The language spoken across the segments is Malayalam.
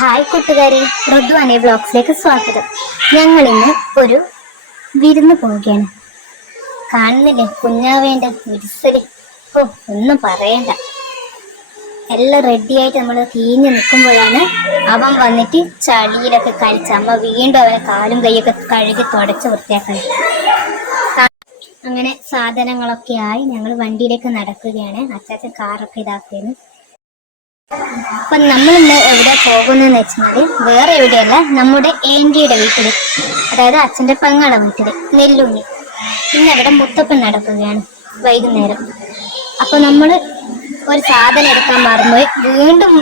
ഹായ് കൂട്ടുകാരെ റദ്വാനെ ബ്ലോഗ്സിലേക്ക് സ്വാഗതം. ഞങ്ങൾ ഇന്ന് ഒരു വിരുന്ന് പോവുകയാണ്. കാണുന്നില്ലേ? കുഞ്ഞാവേണ്ട വിരിസൽ. ഓ ഒന്നും പറയണ്ട. എല്ലാം റെഡിയായിട്ട് നമ്മൾ തീഞ്ഞ് നിൽക്കുമ്പോഴാണ് അവൻ വന്നിട്ട് ചളിയിലൊക്കെ കളിച്ച് അമ്മ വീണ്ടും അവനെ കാലും കൈയൊക്കെ കഴുകി തുടച്ച് വൃത്തിയാക്കണം അങ്ങനെ സാധനങ്ങളൊക്കെ ആയി ഞങ്ങൾ വണ്ടിയിലേക്ക് നടക്കുകയാണ്. അച്ചാച്ചൻ കാറൊക്കെ ഇതാക്കിയാണ് അപ്പൊ നമ്മൾ ഇന്ന് എവിടെ പോകുന്നതെന്ന് വെച്ചാൽ വേറെ എവിടെയല്ല നമ്മുടെ ഏന്റിയുടെ വീട്ടിൽ. അതായത് അച്ഛന്റെ പെങ്ങളെ വീട്ടിൽ നെല്ലുണ്ണി. ഇന്ന് അവിടെ മുത്തപ്പൻ നടക്കുകയാണ് വൈകുന്നേരം. അപ്പൊ നമ്മൾ ഒരു സാധനം എടുക്കാൻ മറന്നുപോയി. വീണ്ടും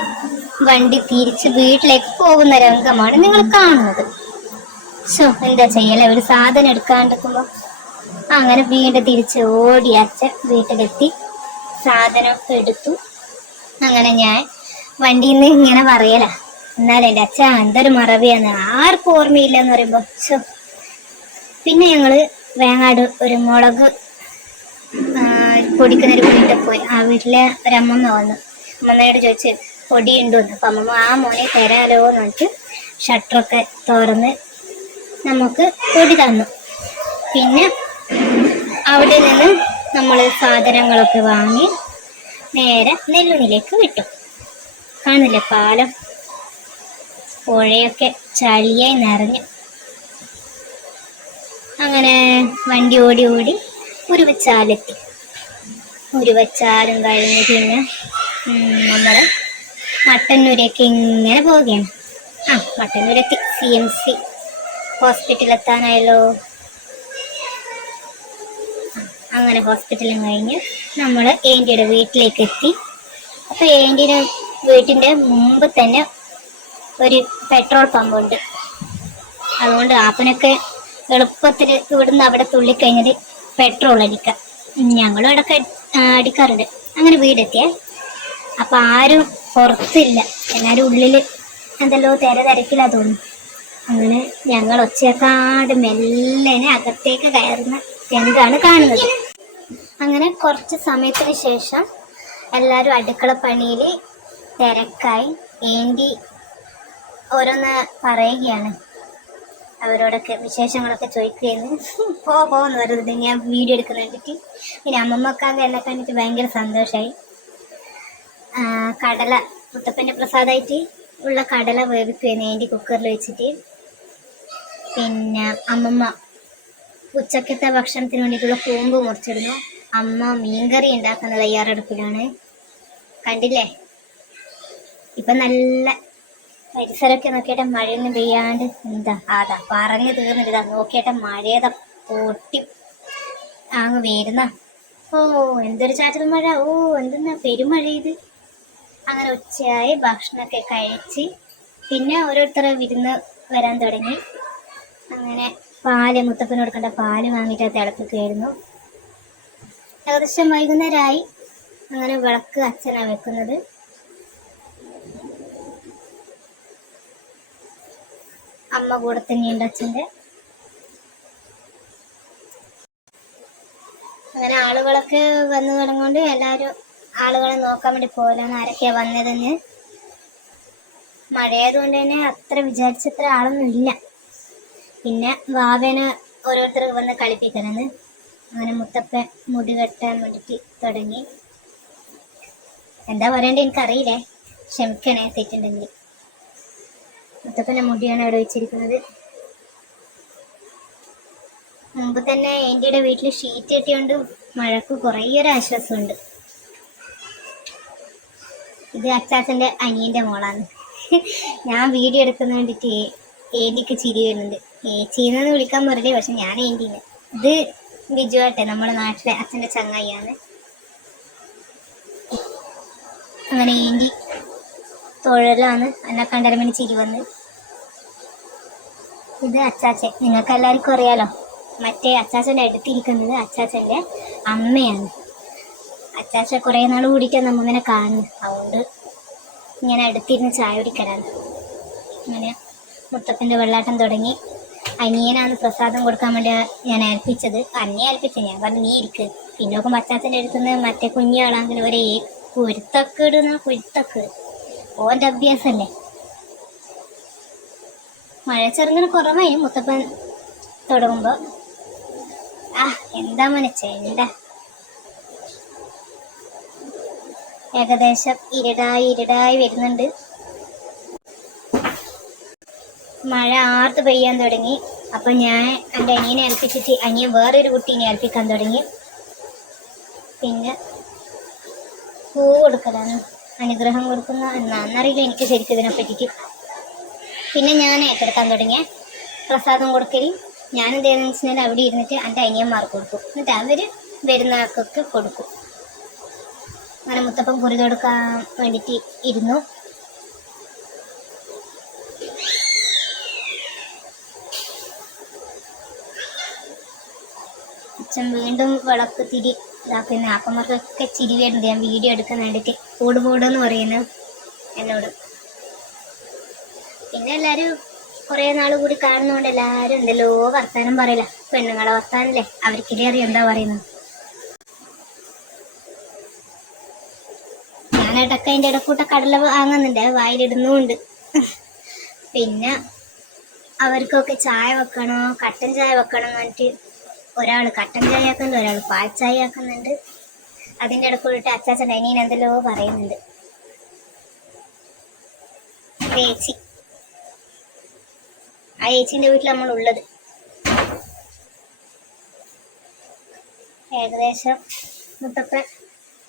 വണ്ടി തിരിച്ച് വീട്ടിലേക്ക് പോകുന്ന രംഗമാണ് നിങ്ങൾ കാണുന്നത്. സോ എന്താ ചെയ്യല? ഒരു സാധനം എടുക്കാണ്ടിരിക്കുമ്പോ അങ്ങനെ വീണ്ടും തിരിച്ച് ഓടി അച്ഛൻ വീട്ടിലെത്തി. സാധനം എടുത്തു. അങ്ങനെ ഞാൻ വണ്ടിയിൽ നിന്ന് ഇങ്ങനെ പറയല. എന്നാലും എന്റെ അച്ഛ എന്തൊരു മറവിയാണ് ആർക്കും ഓർമ്മയില്ല എന്ന് പറയുമ്പോ പിന്നെ ഞങ്ങൾ വേങ്ങാട് ഒരു മുളക് പൊടിക്കുന്ന ഒരു വീട്ടിൽ പോയി. ആ വീട്ടിലെ ഒരമ്മമ്മ വന്നു അമ്മമ്മയോട് ചോദിച്ച് പൊടി ഉണ്ടോന്ന് അപ്പൊ അമ്മമ്മ ആ മോനെ തരാലോ എന്ന് പറഞ്ഞിട്ട് ഷട്ടറൊക്കെ തുറന്ന് നമുക്ക് പൊടി തന്നു. പിന്നെ അവിടെ നിന്ന് നമ്മൾ സാധനങ്ങളൊക്കെ വാങ്ങി നേരെ നെല്ലുണിലേക്ക് വിട്ടു. കാണില്ലേ പാലം പുഴയൊക്കെ ചളിയായി നിറഞ്ഞു. അങ്ങനെ വണ്ടി ഓടി ഓടി ഉരുവച്ചാലെത്തി. ഉരുവച്ചാലും കഴിഞ്ഞ് പിന്നെ നമ്മൾ മട്ടന്നൂരേക്ക് ഇങ്ങനെ പോവുകയാണ്. ആ മട്ടന്നൂരെത്തി. സി എം സി ഹോസ്പിറ്റലിൽ എത്താനായല്ലോ അങ്ങനെ ഹോസ്പിറ്റലും കഴിഞ്ഞ് നമ്മൾ ഏന്റിയുടെ വീട്ടിലേക്ക് എത്തി അപ്പോൾ ഏന്റിയുടെ വീട്ടിന്റെ മുമ്പ് തന്നെ ഒരു പെട്രോൾ പമ്പ് ഉണ്ട്. അതുകൊണ്ട് ആപ്പനൊക്കെ എളുപ്പത്തിൽ ഇവിടുന്ന് അവിടെ തുള്ളിക്കഴിഞ്ഞാൽ പെട്രോൾ അടിക്കാം. ഞങ്ങളും ഇടയ്ക്ക് അടിക്കാറുണ്ട്. അങ്ങനെ വീടെത്തിയേ. അപ്പൊ ആരും പുറത്തില്ല. എല്ലാരും ഉള്ളിൽ എന്തല്ലോ തിര തിരക്കില്ലാ തോന്നുന്നു. അങ്ങനെ ഞങ്ങൾ ഒച്ചക്കാട് മെല്ലനെ അകത്തേക്ക് കയറുന്ന രംഗാണ് കാണുന്നത്. അങ്ങനെ കുറച്ച് സമയത്തിന് ശേഷം എല്ലാരും അടുക്കള പണിയിൽ തിരക്കായി ഏന്തി ഓരോന്ന് പറയുകയാണ്. അവരോടൊക്കെ വിശേഷങ്ങളൊക്കെ ചോദിക്കുകയെന്ന് പോ പോന്ന് വരുന്നത് ഞാൻ വീഡിയോ എടുക്കുന്ന കണ്ടിട്ട്. പിന്നെ അമ്മമ്മക്കാന്ന് എല്ലാം കണ്ടിട്ട് ഭയങ്കര സന്തോഷമായി കടല മുത്തപ്പന്റെ പ്രസാദമായിട്ട് ഉള്ള കടല വേവിക്കുകയെന്ന് ഏന്തി കുക്കറിൽ വെച്ചിട്ട്. പിന്നെ അമ്മമ്മ ഉച്ചക്കത്തെ ഭക്ഷണത്തിന് വേണ്ടിയിട്ടുള്ള കൂമ്പ് മുറിച്ചിടുന്നു. അമ്മ മീൻകറി ഉണ്ടാക്കുന്ന തയ്യാറെടുപ്പിലാണ്. കണ്ടില്ലേ? ഇപ്പൊ നല്ല പരിസരമൊക്കെ നോക്കിയിട്ട് മഴയൊന്നും പെയ്യാണ്ട് എന്താ? അതാ പറഞ്ഞു തീർന്നില്ല. ഇതാ നോക്കിയിട്ട് മഴയതാ പൊട്ടി അങ്ങ് വരുന്ന. ഓ എന്തൊരു ചാറ്റൽ മഴ. ഓ എന്തെന്നാ പെരുമഴ ഇത്. അങ്ങനെ ഉച്ചയായി ഭക്ഷണമൊക്കെ കഴിച്ച് പിന്നെ ഓരോരുത്തരെ വിരുന്ന് വരാൻ തുടങ്ങി. അങ്ങനെ പാൽ മുത്തപ്പന് കൊടുക്കേണ്ട പാൽ വാങ്ങിയിട്ട് തിളപ്പിക്കുകയായിരുന്നു. ഏകദേശം വൈകുന്നേരമായി. അങ്ങനെ വിളക്ക് അച്ഛനാണ് വെക്കുന്നത്. അമ്മ കൂടെ തന്നെയുണ്ട് അച്ഛന്റെ. അങ്ങനെ ആളുകളൊക്കെ വന്നു തുടങ്ങുകൊണ്ട് എല്ലാവരും ആളുകളെ നോക്കാൻ വേണ്ടി പോകലാണ് ആരൊക്കെയാ വന്നതെന്ന് മഴയായതുകൊണ്ട് തന്നെ അത്ര വിചാരിച്ചത്ര ആളൊന്നും ഇല്ല. പിന്നെ വാവേനെ ഓരോരുത്തർ വന്ന് കളിപ്പിക്കണമെന്ന് അങ്ങനെ മുത്തപ്പ മുടി കെട്ടാൻ വേണ്ടിയിട്ട് തുടങ്ങി. എന്താ പറയണ്ടേ എനിക്കറിയില്ലേ. ക്ഷമിക്കണേ തെറ്റുണ്ടെങ്കിൽ മുത്തപ്പന്റെ മുടിയാണ് അവിടെ വെച്ചിരിക്കുന്നത്. മുമ്പ് തന്നെ എന്റെ വീട്ടിൽ ഷീറ്റ് കെട്ടിയോണ്ട് മഴക്ക് കുറേ ഒരു ആശ്വാസമുണ്ട്. ഇത് അച്ചാച്ചന്റെ അനിയന്റെ മോളാണ്. ഞാൻ വീഡിയോ എടുക്കുന്ന വേണ്ടിയിട്ട് ഏന്റിക്ക് ചിരി വരുന്നുണ്ട്. ഏച്ചീന്ന് വിളിക്കാൻ പറയില്ലേ പക്ഷെ ഞാൻ ഏന്റിന് ഇത് ബിജു ആട്ടെ നമ്മുടെ നാട്ടിലെ അച്ഛന്റെ ചങ്ങായിയാണ്. അങ്ങനെ ഏന്റി തൊഴിലാണ്. എന്നെ കണ്ടരമണി ചിരി വന്ന്. ഇത് അച്ചാച്ചൻ. നിങ്ങൾക്ക് എല്ലാവർക്കും അറിയാലോ? മറ്റേ അച്ചാച്ചന്റെ അടുത്തിരിക്കുന്നത് അച്ചാച്ചന്റെ അമ്മയാണ്. അച്ചാച്ച കുറേ നാൾ കൂടിയിട്ട് നമ്മങ്ങനെ കാണുന്നു. അതുകൊണ്ട് ഇങ്ങനെ അടുത്തിരുന്ന് ചായ കുടിക്കലാണ്. അങ്ങനെ മുത്തപ്പന്റെ വെള്ളാട്ടം തുടങ്ങി. അനിയനാണ് പ്രസാദം കൊടുക്കാൻ വേണ്ടി ഞാൻ ഏൽപ്പിച്ചത്. അന്നെ ഏൽപ്പിച്ചത് ഞാൻ പറഞ്ഞു നീ ഇരിക്ക്. പിന്നെ നോക്കുമ്പോൾ അച്ചാച്ചന്റെ അടുത്തുനിന്ന് മറ്റേ കുഞ്ഞാളാണെങ്കിൽ ഒരേ കുരുത്തക്കേട് എന്നാ കുരുത്തക്കേട് ഓന്റെ അഭ്യാസമല്ലേ മഴ ചെറുങ്ങനെ കുറവായി. മുത്തപ്പൻ തുടങ്ങുമ്പോ ആ എന്താ മോനെ ചെണ്ട ഏകദേശം ഇരുടായി ഇരുടായി വരുന്നുണ്ട്. മഴ ആർത്ത് പെയ്യാൻ തുടങ്ങി. അപ്പൊ ഞാൻ എന്റെ അനിയനെ ഏൽപ്പിച്ചിട്ട് അനിയൻ വേറൊരു കുട്ടീനെ ഏൽപ്പിക്കാൻ തുടങ്ങി. പിന്നെ പൂ കൊടുക്കലാണ്. അനുഗ്രഹം കൊടുക്കുന്ന എന്നാന്നറിയില്ല എനിക്ക് ശരിക്കും ഇതിനെ പറ്റിയിട്ട് പിന്നെ ഞാൻ ഏറ്റെടുക്കാൻ തുടങ്ങിയ പ്രസാദം കൊടുക്കലും. ഞാൻ എന്ത് ചെയ്യുന്ന വെച്ചാൽ അവിടെ ഇരുന്നിട്ട് എന്റെ അനിയന്മാർക്ക് കൊടുക്കും. എന്നിട്ട് അവർ വരുന്ന ആൾക്കൊക്കെ കൊടുക്കും. അങ്ങനെ മുത്തപ്പം കുറി കൊടുക്കാൻ വേണ്ടിയിട്ട് ഇരുന്നു. അച്ഛൻ വീണ്ടും വിളക്ക് തിരി ഇതാക്കുന്ന. ആപ്പന്മാർക്കൊക്കെ ചിരി വരുന്നുണ്ട്. ഞാൻ വീഡിയോ എടുക്കാൻ വേണ്ടിയിട്ട്. കൂട് കൂടെന്ന് പറയുന്നു എന്നോട്. പിന്നെ എല്ലാരും കുറെ നാൾ കൂടി കാണുന്നോണ്ട് എല്ലാരും എന്തെല്ലോ വർത്താനം പറയില്ല പെണ്ണുങ്ങളെ വർത്താനല്ലേ? അവർക്കിടെ അറിയാം എന്താ പറയുന്നത്. ഞാനിടക്ക അതിന്റെ ഇടക്കൂട്ട കടല വാങ്ങുന്നുണ്ട്. വായിലിടുന്നുമുണ്ട് പിന്നെ അവർക്കൊക്കെ ചായ വെക്കണോ? കട്ടൻ ചായ വെക്കണം എന്നിട്ട് ഒരാൾ കട്ടൻ ചായ ആക്കുന്നുണ്ട് ഒരാൾ പാൽ ചായ ആക്കുന്നുണ്ട്. അതിന്റെ ഇടക്കൂടിട്ട് അച്ചാച്ചൻ അനിയൻ എന്തെല്ലോ പറയുന്നുണ്ട്. ചേച്ചി ആ ഏച്ചിന്റെ വീട്ടിൽ നമ്മൾ ഉള്ളത്. ഏകദേശം മുത്തപ്പൻ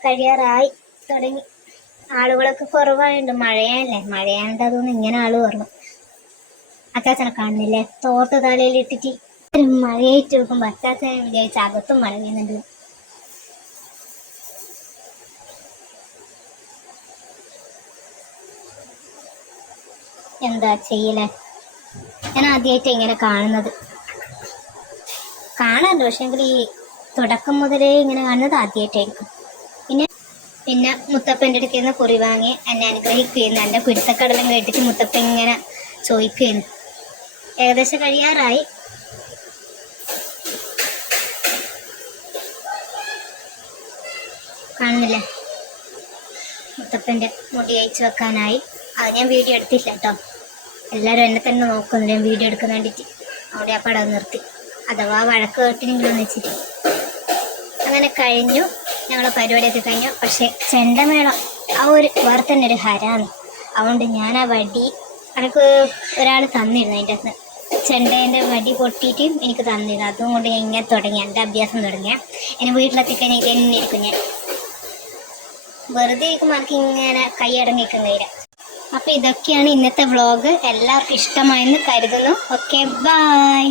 കഴിയാറായി. തുടങ്ങി. ആളുകളൊക്കെ കുറവായുണ്ട് മഴയല്ലേ? മഴയാണ്ട് അതൊന്നും ഇങ്ങനെ ആൾ കുറവ് അച്ചാച്ചനെ കാണുന്നില്ലേ. തോർത്ത് തലയിൽ ഇട്ടിട്ട് മഴയായിട്ട് നോക്കുമ്പോ അച്ചാച്ചനെ വിചാരിച്ച അകത്തും മഴ എന്താ ചെയ്യലേ? ഞാൻ ആദ്യമായിട്ട് ഇങ്ങനെ കാണുന്നത്. കാണാറുണ്ട്. പക്ഷെങ്കിൽ ഈ തുടക്കം മുതലേ ഇങ്ങനെ കാണുന്നത് ആദ്യമായിട്ടായിരിക്കും പിന്നെ പിന്നെ മുത്തപ്പന്റെ അടുക്കൽ നിന്ന് കുറി വാങ്ങി എന്നെ അനുഗ്രഹിക്കുകയെന്ന് എന്റെ കുരുത്തക്കടലും കേട്ടിട്ട് മുത്തപ്പൻ ഇങ്ങനെ ചോദിക്കുകയെന്ന് ഏകദേശം കഴിയാറായി. കാണുന്നില്ലേ. മുത്തപ്പന്റെ മുടി അയച്ചു വെക്കാനായി. അത് ഞാൻ വീഡിയോ എടുത്തില്ല കേട്ടോ. എല്ലാവരും എന്നെ തന്നെ നോക്കുന്നില്ല വീഡിയോ എടുക്കാൻ വേണ്ടിയിട്ട്. അവിടെ ആ പടം നിർത്തി. അഥവാ വഴക്ക് കേട്ടിനെങ്കിലും വെച്ചിട്ട് അങ്ങനെ കഴിഞ്ഞു. ഞങ്ങളെ പരിപാടിയൊക്കെ കഴിഞ്ഞു. പക്ഷെ ചെണ്ടമേളം ആ ഒരു വേറെ തന്നെ ഒരു ഹരാണ്. അതുകൊണ്ട് ഞാൻ ആ വടി എനിക്ക് ഒരാൾ തന്നിരുന്നു അതിന്റെ അകത്ത്. ചെണ്ടേന്റെ വടി പൊട്ടിയിട്ട് എനിക്ക് തന്നിരുന്നു. അതും കൊണ്ട് ഞാൻ ഇങ്ങനെ തുടങ്ങി. എന്റെ അഭ്യാസം തുടങ്ങിയ എന്നെ വീട്ടിലെത്തി ഇത് തന്നെ ഇരിക്കും ഞാൻ. വെറുതെ ഇരിക്കുമ്പോൾ എനിക്ക് ഇങ്ങനെ കൈ അടങ്ങിക്കാൻ കഴിയില്ല അപ്പൊ ഇതൊക്കെയാണ് ഇന്നത്തെ വ്ളോഗ് എല്ലാവർക്കും ഇഷ്ടമായെന്ന് കരുതുന്നു. Okay bye